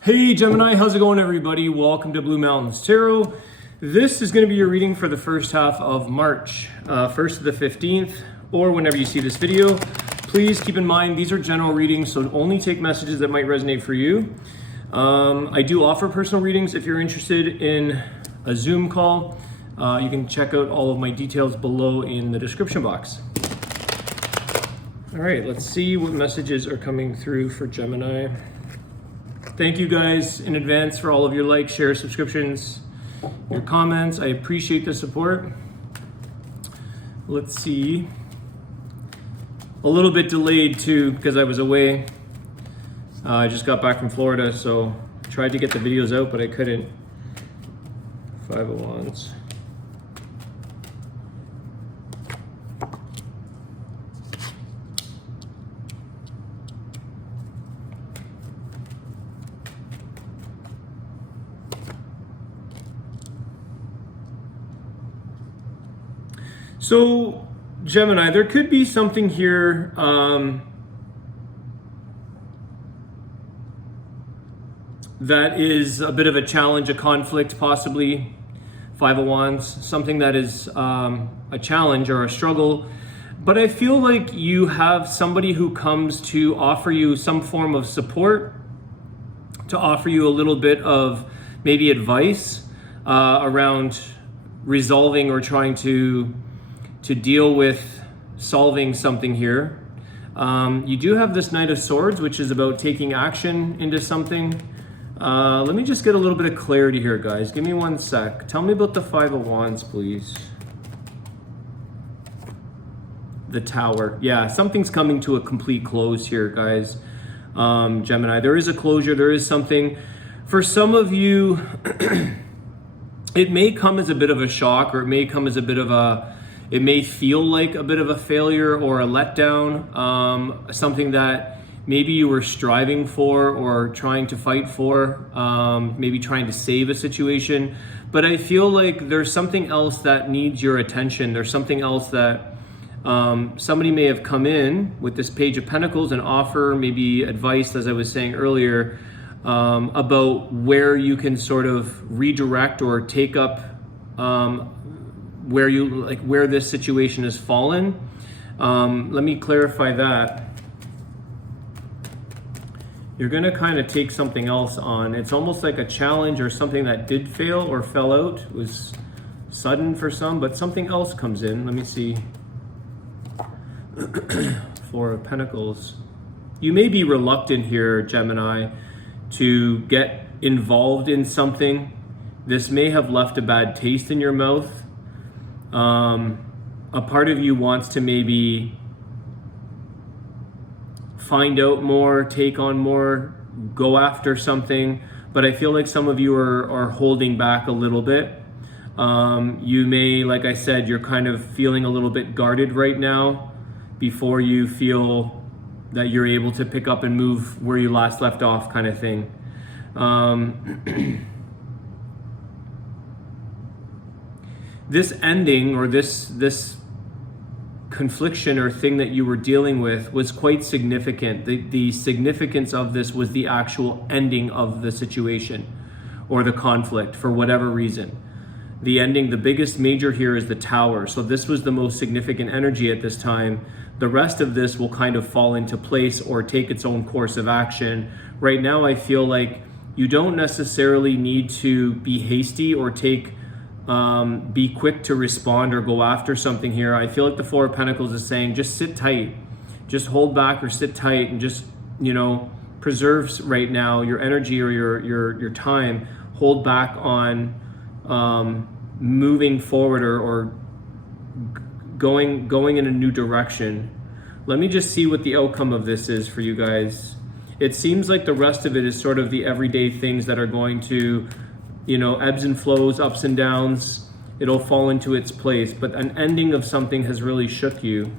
Hey Gemini, how's it going everybody? Welcome to Blue Mountains Tarot. This is going to be your reading for the first half of March, 1st to the 15th, or whenever you see this video. Please keep in mind these are general readings, so only take messages that might resonate for you. I do offer personal readings. If you're interested in a Zoom call, you can check out all of my details below in the description box. All right, let's see what messages are coming through for Gemini. Thank you guys in advance for all of your likes, shares, subscriptions, your comments. I appreciate the support. Let's see. A little bit delayed too because I was away. I just got back from Florida, so tried to get the videos out, but I couldn't. Five of Wands. So, Gemini, there could be something here that is a bit of a challenge, a conflict, possibly. Five of Wands, something that is a challenge or a struggle. But I feel like you have somebody who comes to offer you some form of support, to offer you a little bit of maybe advice around resolving or trying to deal with solving something here. You do have this Knight of Swords, which is about taking action into something. Let me just get a little bit of clarity here, guys. Give me one sec. Tell me about the Five of Wands, please. The Tower. Yeah, something's coming to a complete close here, guys. Gemini, there is a closure. There is something. For some of you, it may come as a bit of a shock, or it may come as a bit of a, it may feel like a bit of a failure or a letdown, something that maybe you were striving for or trying to fight for, maybe trying to save a situation. But I feel like there's something else that needs your attention. There's something else that somebody may have come in with this Page of Pentacles and offer maybe advice, as I was saying earlier, about where you can sort of redirect or take up where this situation has fallen. Let me clarify that. You're gonna kind of take something else on. It's almost like a challenge or something that did fail or fell out. It was sudden for some, but something else comes in. Let me see. Four of Pentacles. You may be reluctant here, Gemini, to get involved in something. This may have left a bad taste in your mouth. A part of you wants to maybe find out more, take on more, go after something, but I feel like some of you are holding back a little bit. You may, like I said, you're kind of feeling a little bit guarded right now before you feel that you're able to pick up and move where you last left off, kind of thing. This ending, or this confliction or thing that you were dealing with, was quite significant. The significance of this was the actual ending of the situation or the conflict, for whatever reason. The ending, the biggest major here, is the Tower. So this was the most significant energy at this time. The rest of this will kind of fall into place or take its own course of action. Right now, I feel like you don't necessarily need to be hasty or be quick to respond or go after something here. I feel like the Four of Pentacles is saying, just sit tight, just hold back or sit tight, and just, preserve right now your energy or your time. Hold back on moving forward or going in a new direction. Let me just see what the outcome of this is for you guys. It seems like the rest of it is sort of the everyday things that are going to, ebbs and flows, ups and downs. It'll fall into its place, but an ending of something has really shook you.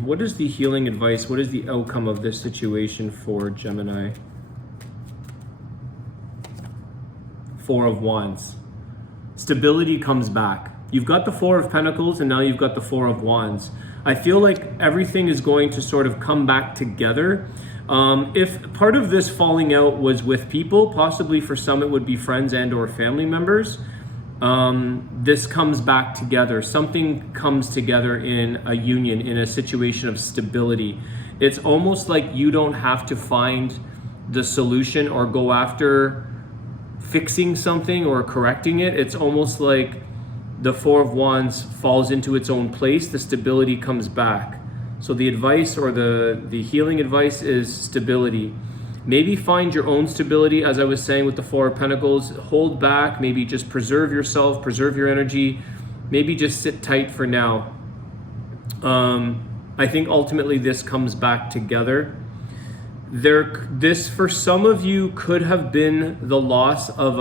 What is the healing advice? What is the outcome of this situation for Gemini? Four of Wands. Stability comes back. You've got the Four of Pentacles and now you've got the Four of Wands. I feel like everything is going to sort of come back together. If part of this falling out was with people, possibly for some it would be friends and or family members, this comes back together. Something comes together in a union, in a situation of stability. It's almost like you don't have to find the solution or go after fixing something or correcting it. It's almost like the Four of Wands falls into its own place. The stability comes back. So the advice or the healing advice is stability. Maybe find your own stability, as I was saying with the Four of Pentacles. Hold back, maybe just preserve yourself, preserve your energy. Maybe just sit tight for now. I think ultimately this comes back together. This for some of you could have been the loss of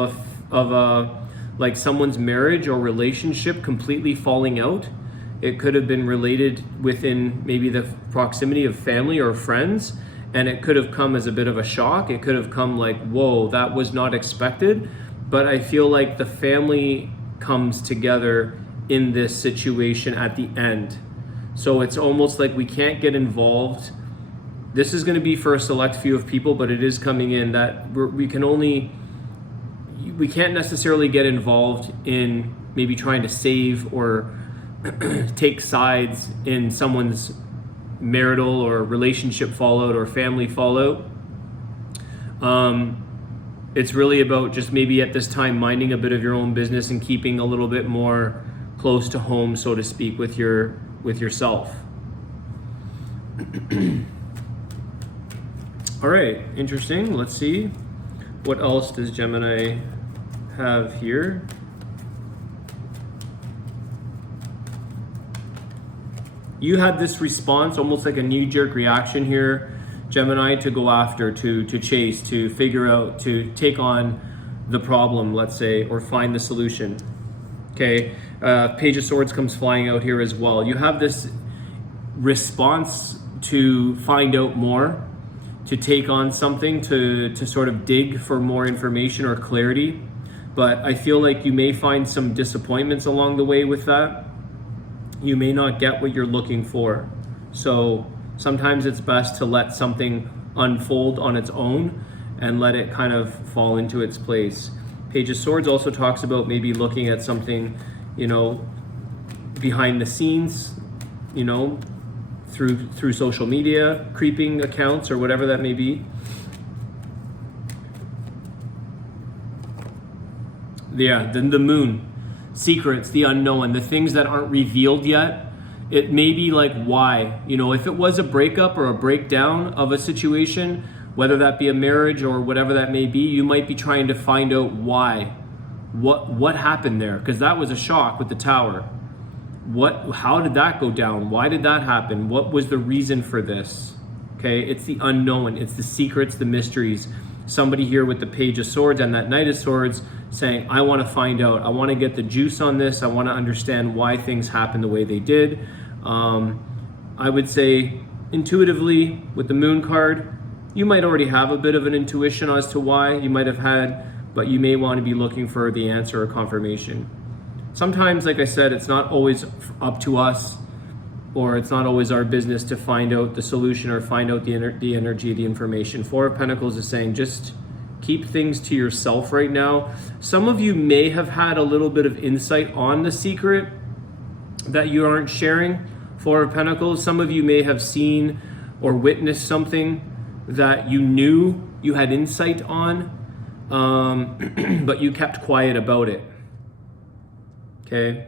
a like someone's marriage or relationship completely falling out. It could have been related within maybe the proximity of family or friends, and it could have come as a bit of a shock. It could have come like, whoa, that was not expected. But I feel like the family comes together in this situation at the end. So it's almost like we can't get involved. This is going to be for a select few of people, but it is coming in that we can't necessarily get involved in maybe trying to save or take sides in someone's marital or relationship fallout or family fallout. It's really about just maybe at this time minding a bit of your own business and keeping a little bit more close to home, so to speak, with yourself. All right, interesting. Let's see. What else does Gemini have here? You had this response, almost like a knee-jerk reaction here, Gemini, to go after, to chase, to figure out, to take on the problem, let's say, or find the solution. Okay, Page of Swords comes flying out here as well. You have this response to find out more, to take on something, to sort of dig for more information or clarity. But I feel like you may find some disappointments along the way with that. You may not get what you're looking for. So sometimes it's best to let something unfold on its own and let it kind of fall into its place. Page of Swords also talks about maybe looking at something, behind the scenes, through social media, creeping accounts or whatever that may be. Yeah, then the moon, secrets, the unknown, the things that aren't revealed yet. It may be like, why? If it was a breakup or a breakdown of a situation, whether that be a marriage or whatever that may be, you might be trying to find out why. What happened there? Because that was a shock with the Tower. How did that go down? Why did that happen? What was the reason for this? Okay, it's the unknown, it's the secrets, the mysteries. Somebody here with the Page of Swords and that Knight of Swords saying, I want to find out, I want to get the juice on this, I want to understand why things happened the way they did. I would say intuitively with the Moon card, you might already have a bit of an intuition as to why you might have had, but you may want to be looking for the answer or confirmation. Sometimes, like I said, it's not always up to us, or it's not always our business to find out the solution or find out the energy, the information. Four of Pentacles is saying just keep things to yourself right now. Some of you may have had a little bit of insight on the secret that you aren't sharing. Four of Pentacles, some of you may have seen or witnessed something that you knew you had insight on, but you kept quiet about it. Okay?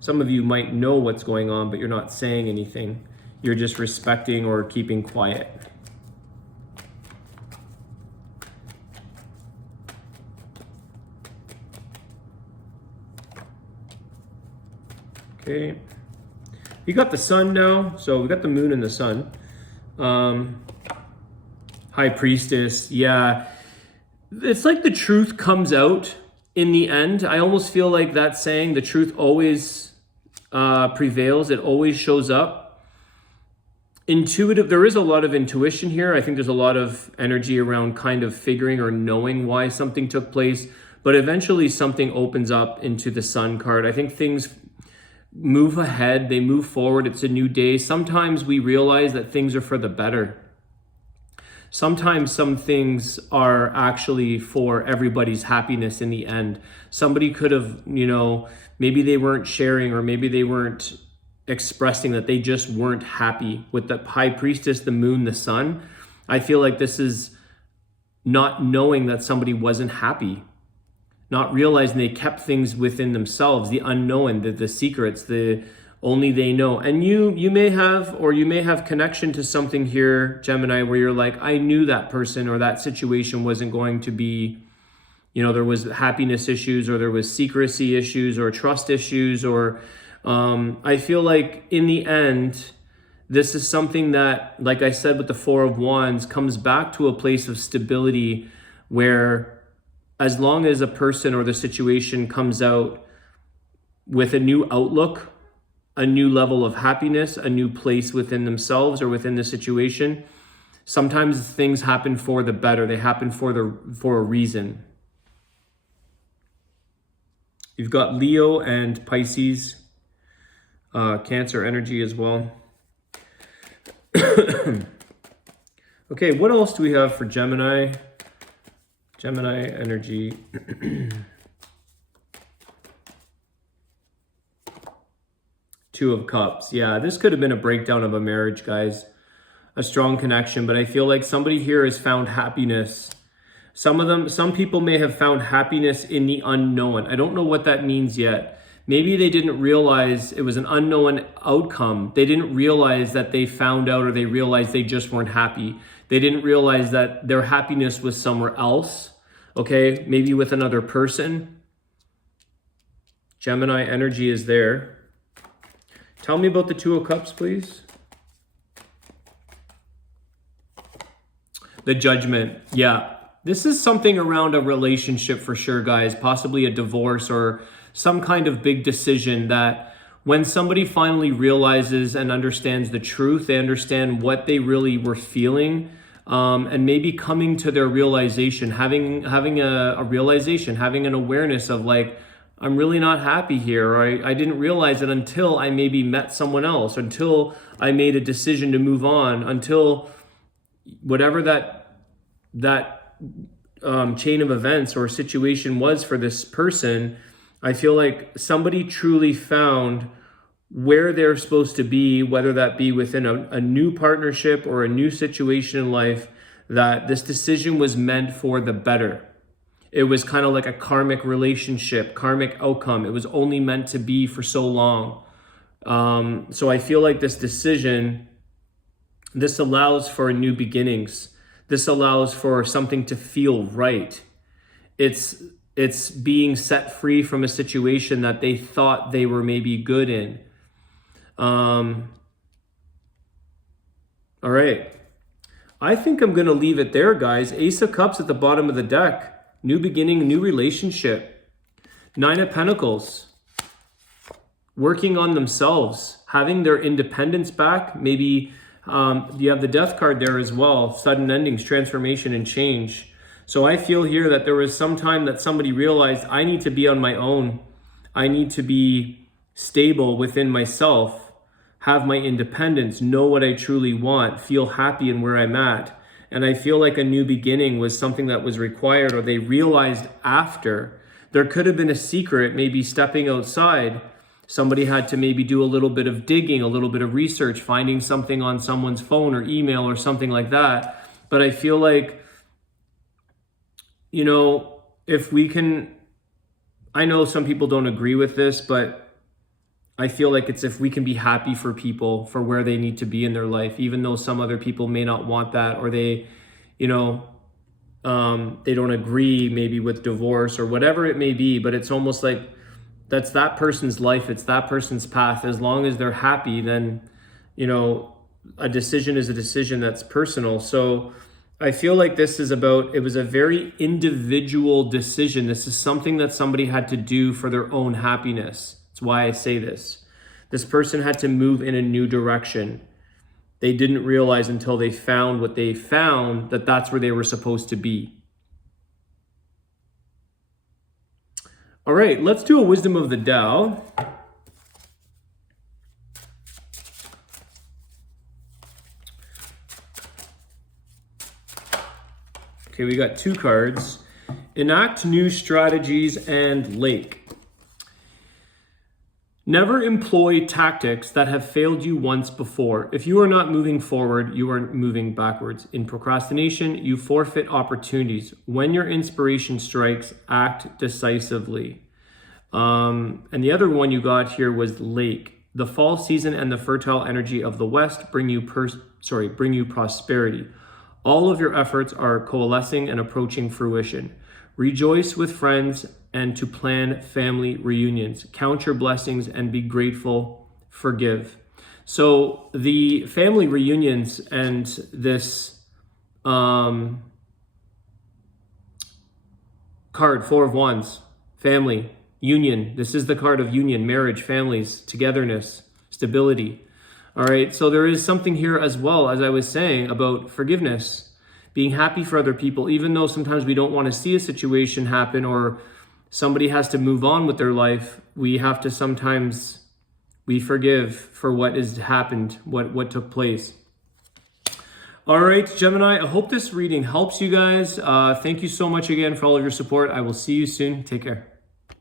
Some of you might know what's going on, but you're not saying anything. You're just respecting or keeping quiet. Okay. You got the sun now, so we got the moon and the sun. High Priestess, yeah. It's like the truth comes out in the end. I almost feel like that saying, the truth always prevails. It always shows up. Intuitive, there is a lot of intuition here. I think there's a lot of energy around kind of figuring or knowing why something took place, but eventually something opens up into the Sun card. I think things move ahead, they move forward, it's a new day. Sometimes we realize that things are for the better. Sometimes some things are actually for everybody's happiness in the end. Somebody could have, maybe they weren't sharing, or maybe they weren't expressing that they just weren't happy with the high priestess, the moon, the sun. I feel like this is not knowing that somebody wasn't happy, not realizing they kept things within themselves, the unknown, the secrets, the only they know. And you may have connection to something here, Gemini, where you're like, I knew that person or that situation wasn't going to be, there was happiness issues, or there was secrecy issues, or trust issues, or I feel like in the end, this is something that, like I said with the Four of Wands, comes back to a place of stability, where as long as a person or the situation comes out with a new outlook, a new level of happiness, a new place within themselves or within the situation, sometimes things happen for the better. They happen for a reason. You've got Leo and Pisces, Cancer energy as well. Okay, what else do we have for Gemini? Gemini energy. Two of Cups. Yeah, this could have been a breakdown of a marriage, guys. A strong connection, but I feel like somebody here has found happiness. Some people may have found happiness in the unknown. I don't know what that means yet. Maybe they didn't realize it was an unknown outcome. They didn't realize that they found out, or they realized they just weren't happy. They didn't realize that their happiness was somewhere else. Okay, maybe with another person. Gemini energy is there. Tell me about the Two of Cups, please. The Judgment. Yeah, this is something around a relationship for sure, guys. Possibly a divorce or some kind of big decision, that when somebody finally realizes and understands the truth, they understand what they really were feeling, and maybe coming to their realization, having a realization, having an awareness of like, I'm really not happy here, or I didn't realize it until I maybe met someone else, until I made a decision to move on, until whatever that chain of events or situation was for this person. I feel like somebody truly found where they're supposed to be, whether that be within a new partnership or a new situation in life, that this decision was meant for the better. It was kind of like a karmic relationship, karmic outcome. It was only meant to be for so long. So I feel like this decision, this allows for new beginnings. This allows for something to feel right. It's being set free from a situation that they thought they were maybe good in. All right. I think I'm going to leave it there, guys. Ace of Cups at the bottom of the deck. New beginning, new relationship. Nine of Pentacles. Working on themselves. Having their independence back. Maybe you have the Death card there as well. Sudden endings, transformation, and change. So I feel here that there was some time that somebody realized, I need to be on my own. I need to be stable within myself, have my independence, know what I truly want, feel happy in where I'm at. And I feel like a new beginning was something that was required, or they realized after. There could have been a secret, maybe stepping outside. Somebody had to maybe do a little bit of digging, a little bit of research, finding something on someone's phone or email or something like that. But I feel like, if we can, I know some people don't agree with this, but I feel like it's if we can be happy for people for where they need to be in their life, even though some other people may not want that, or they, they don't agree maybe with divorce or whatever it may be, but it's almost like that's that person's life. It's that person's path. As long as they're happy, then, a decision is a decision that's personal. So I feel like this is it was a very individual decision. This is something that somebody had to do for their own happiness. That's why I say this. This person had to move in a new direction. They didn't realize until they found what they found that that's where they were supposed to be. All right, let's do a wisdom of the Tao. Okay, we got 2 cards. Enact new strategies and Lake. Never employ tactics that have failed you once before. If you are not moving forward, you are moving backwards. In procrastination, you forfeit opportunities. When your inspiration strikes, act decisively. And the other one you got here was Lake. The fall season and the fertile energy of the West bring you prosperity. All of your efforts are coalescing and approaching fruition. Rejoice with friends and to plan family reunions. Count your blessings and be grateful. Forgive. So the family reunions and this card, 4 of Wands, family, union. This is the card of union, marriage, families, togetherness, stability. All right, so there is something here as well, as I was saying, about forgiveness, being happy for other people, even though sometimes we don't want to see a situation happen or somebody has to move on with their life. We have to sometimes, we forgive for what has happened, what took place. All right, Gemini, I hope this reading helps you guys. Thank you so much again for all of your support. I will see you soon. Take care.